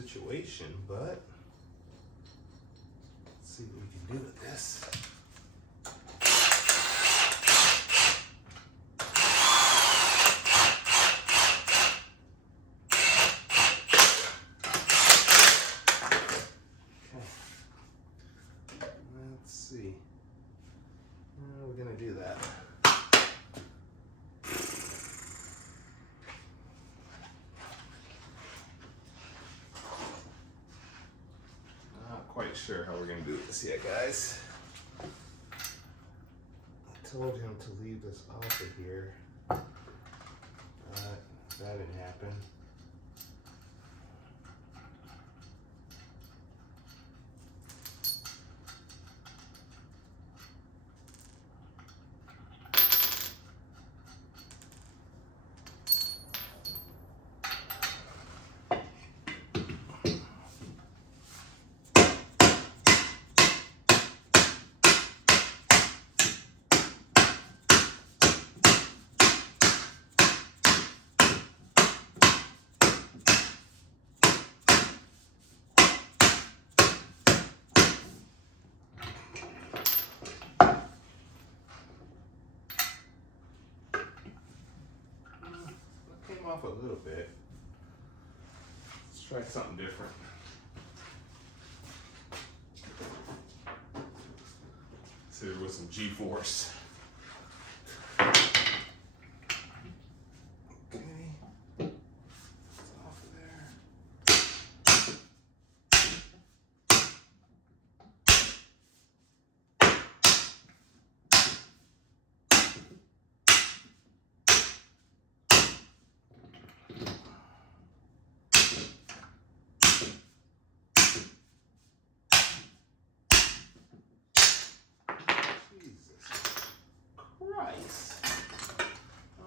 situation, but let's see what we can do with this. Let's see. We're gonna do that. Not quite sure how we're gonna do this yet, guys. I told him to leave this off of here, but that didn't happen. Off a little bit. Let's try something different. See there was some G-force. Okay. It's off of there.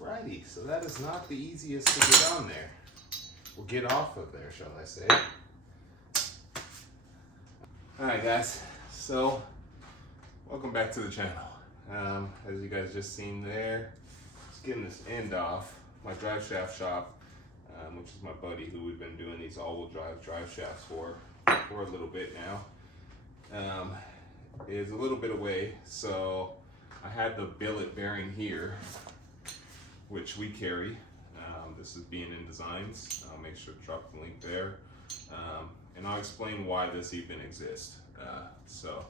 Alrighty, so that is not the easiest to get on there. We'll get off of there, shall I say. Alright guys, so welcome back to the channel. As you guys just seen there, just getting this end off. My DriveShaft shop, which is my buddy who we've been doing these all-wheel drive shafts for a little bit now, is a little bit away, so I had the billet bearing here, which we carry. This is B&N Designs. I'll make sure to drop the link there. And I'll explain why this even exists. So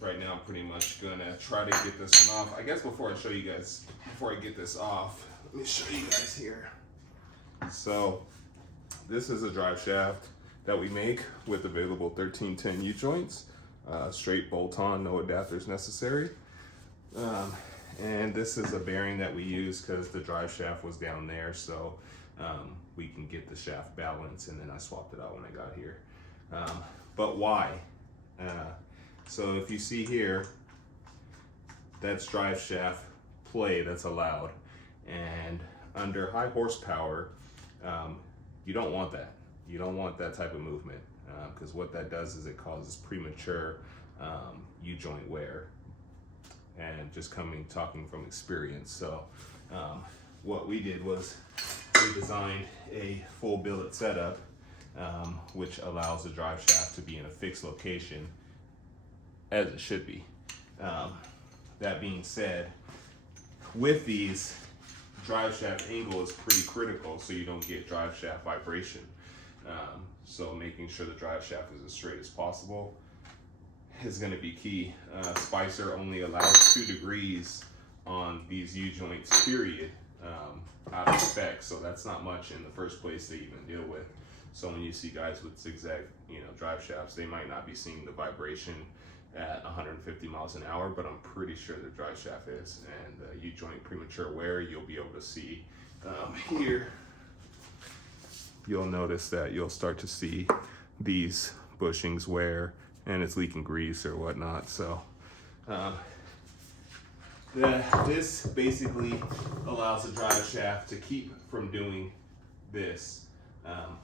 right now I'm pretty much gonna try to get this one off. I guess before I get this off, let me show you guys here. So this is a drive shaft that we make with available 1310 U-joints. Straight bolt-on, no adapters necessary. And this is a bearing that we use because the drive shaft was down there, so we can get the shaft balance, and then I swapped it out when I got here. But why? So if you see here, that's drive shaft play that's allowed, and under high horsepower, you don't want that. You don't want that type of movement, because what that does is it causes premature U-joint wear. And just talking from experience. So what we did was we designed a full billet setup, which allows the drive shaft to be in a fixed location as it should be. That being said, with these, drive shaft angle is pretty critical so you don't get drive shaft vibration. So making sure the drive shaft is as straight as possible is going to be key. Spicer only allows 2 degrees on these U-joints, period, out of spec, so that's not much in the first place to even deal with. So when you see guys with zigzag, drive shafts, they might not be seeing the vibration at 150 miles an hour, but I'm pretty sure the drive shaft is. And the U-joint premature wear, you'll be able to see here. You'll notice that you'll start to see these bushings wear, and it's leaking grease or whatnot. So this basically allows the drive shaft to keep from doing this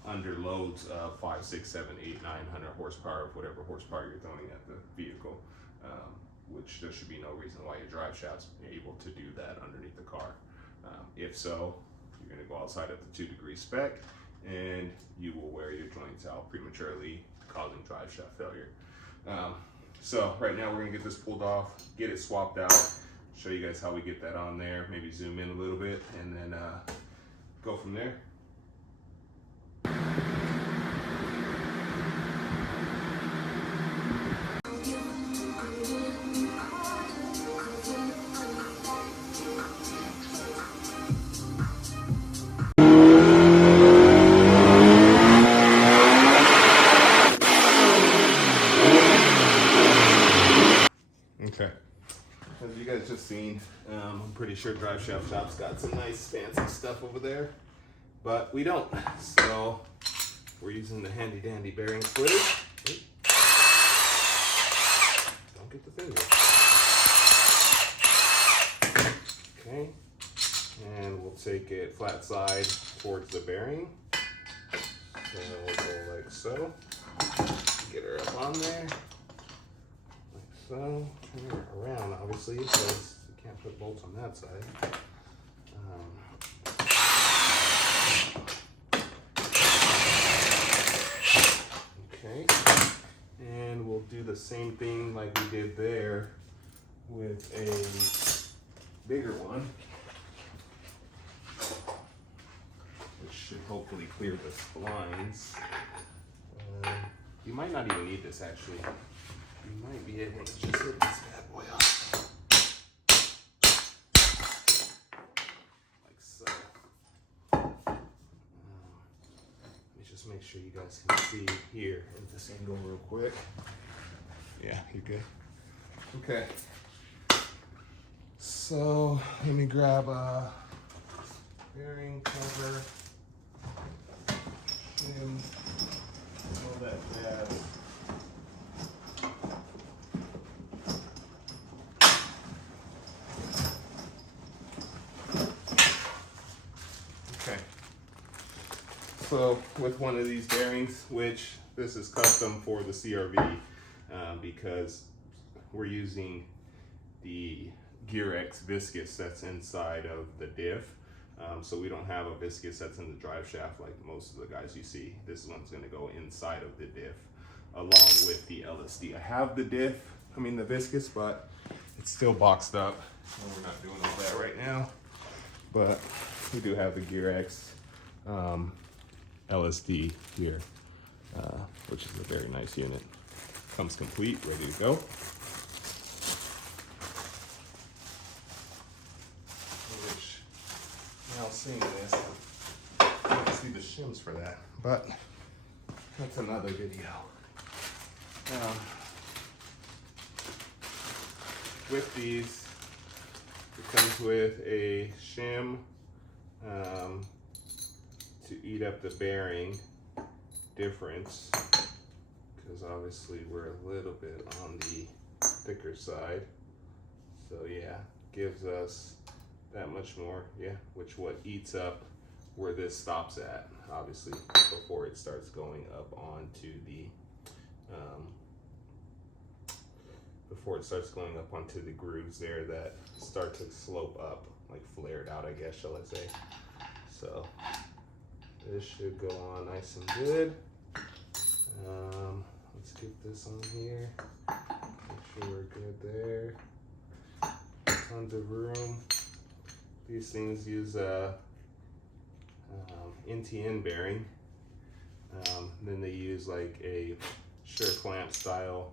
under loads of 5, 6, 7, 8, 900 horsepower, whatever horsepower you're throwing at the vehicle, which there should be no reason why your drive shaft's able to do that underneath the car. If so, you're going to go outside of the 2 degree spec, and you will wear your joints out prematurely, causing drive shaft failure. So right now we're gonna get this pulled off, get it swapped out, show you guys how we get that on there, maybe zoom in a little bit, and then go from there. Okay, as you guys just seen, I'm pretty sure DriveShaft Shop's got some nice fancy stuff over there, but we don't. So we're using the handy dandy bearing splitter. Don't get the finger. Okay, and we'll take it flat side towards the bearing. So we'll go like so. Get her up on there. So, turn it around, obviously, because you can't put bolts on that side. Okay, and we'll do the same thing like we did there with a bigger one, which should hopefully clear the splines. You might not even need this actually. You might be able to just hit this bad boy off. Like so. Let me just make sure you guys can see here at this angle real quick. Yeah, you're good. Okay. So let me grab a bearing cover. And all that jazz. So with one of these bearings, which this is custom for the CRV, because we're using the GearX viscous that's inside of the diff. So we don't have a viscous that's in the drive shaft like most of the guys you see. This one's gonna go inside of the diff along with the LSD. I have the the viscous, but it's still boxed up. So we're not doing all that right now. But we do have the GearX LSD here, which is a very nice unit. Comes complete, ready to go. Which, now seeing this, I don't see the shims for that, but that's another video. With these, it comes with a shim to eat up the bearing difference, because obviously we're a little bit on the thicker side. So yeah, gives us that much more, which what eats up where this stops at, obviously, before it starts going up onto the grooves there that start to slope up, like flared out, I guess, shall I say. So this should go on nice and good. Let's get this on here. Make sure we're good there. Tons of room. These things use a NTN bearing. Then they use like a sure clamp style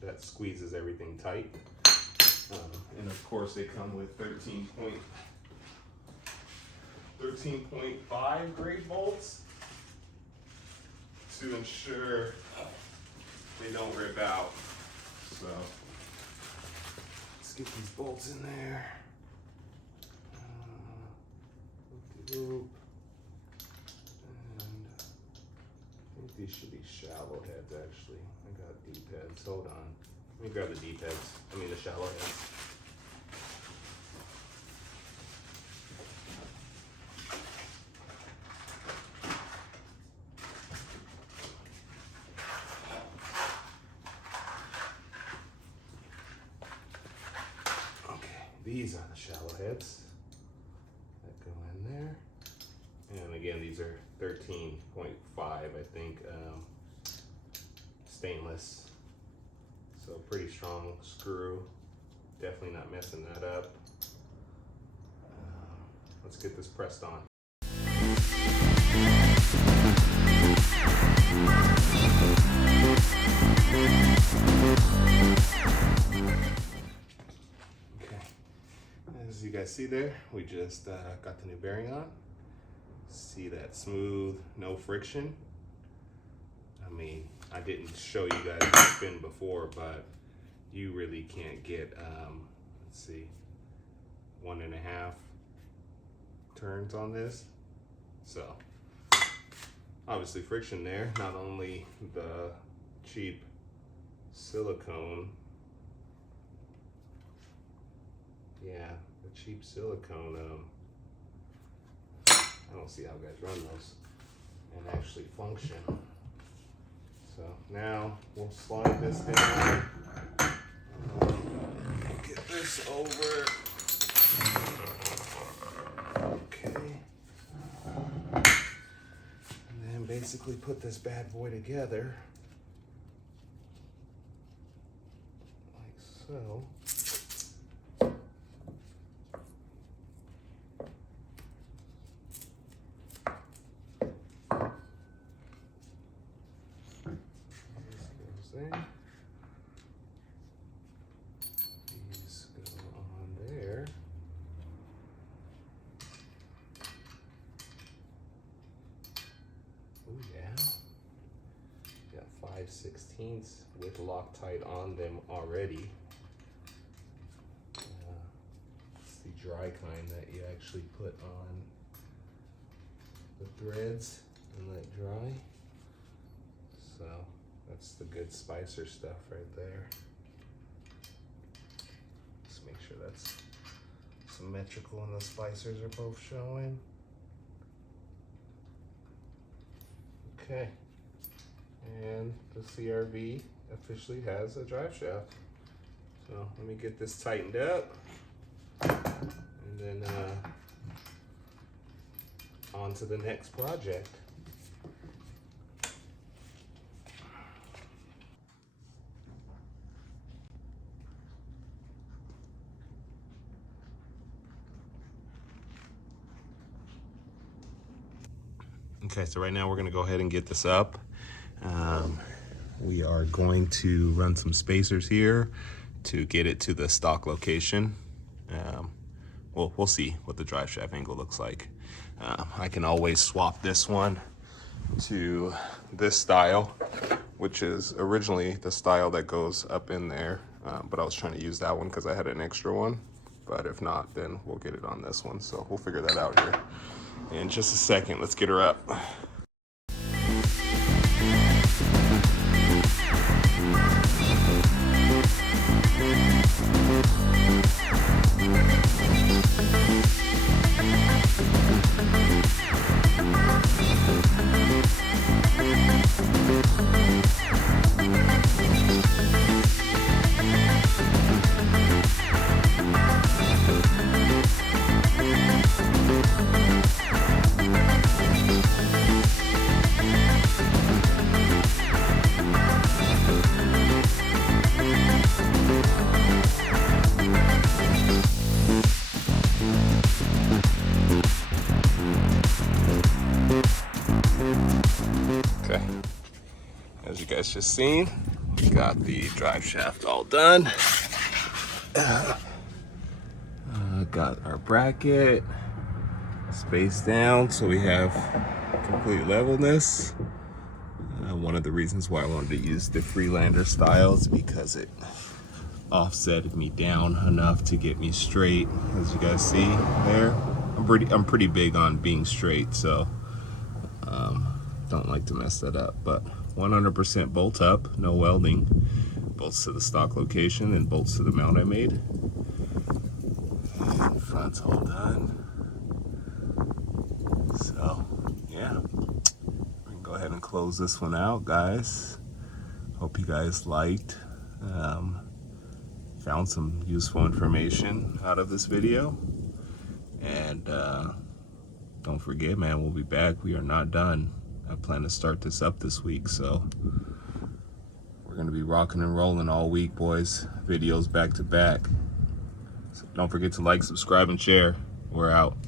that squeezes everything tight. And of course they come with 13.5 grade bolts to ensure they don't rip out. So let's get these bolts in there. And I think these should be shallow heads actually. I got deep heads, hold on. Let me grab the deep heads, the shallow heads. These are the shallow heads that go in there. And again, these are 13.5, I think, stainless. So pretty strong screw. Definitely not messing that up. Let's get this pressed on. Okay, as you guys see there, we just got the new bearing on. See that smooth, no friction. I mean, I didn't show you guys the spin before, but you really can't get, let's see, 1.5 turns on this. So obviously friction there, not only the cheap silicone, yeah, the cheap silicone, I don't see how guys run those and actually function. So now we'll slide this down. Get this over. Okay. And then basically put this bad boy together. Like so. These go on there. Oh yeah. Got 5/16 with Loctite on them already. It's the dry kind that you actually put on the threads and let dry. So that's the good spicer stuff right there. Just make sure that's symmetrical and the spicers are both showing. Okay, and the CRV officially has a drive shaft. So let me get this tightened up, and then on to the next project. Okay, so right now we're gonna go ahead and get this up. We are going to run some spacers here to get it to the stock location. Well, we'll see what the drive shaft angle looks like. I can always swap this one to this style, which is originally the style that goes up in there, but I was trying to use that one because I had an extra one. But if not, then we'll get it on this one. So we'll figure that out here in just a second. Let's get her up. Okay, as you guys just seen, we got the drive shaft all done. Got our bracket spaced down so we have complete levelness. One of the reasons why I wanted to use the Freelander style is because it offsetted me down enough to get me straight. As you guys see there, I'm pretty big on being straight, so don't like to mess that up. But 100% bolt up, no welding. Bolts to the stock location and bolts to the mount I made. And front's all done. So yeah, we can go ahead and close this one out, guys. Hope you guys liked, found some useful information out of this video, and don't forget, man, we'll be back. We are not done. I plan to start this up this week, so we're gonna be rocking and rolling all week, boys. Videos back to back. So don't forget to like, subscribe, and share. We're out.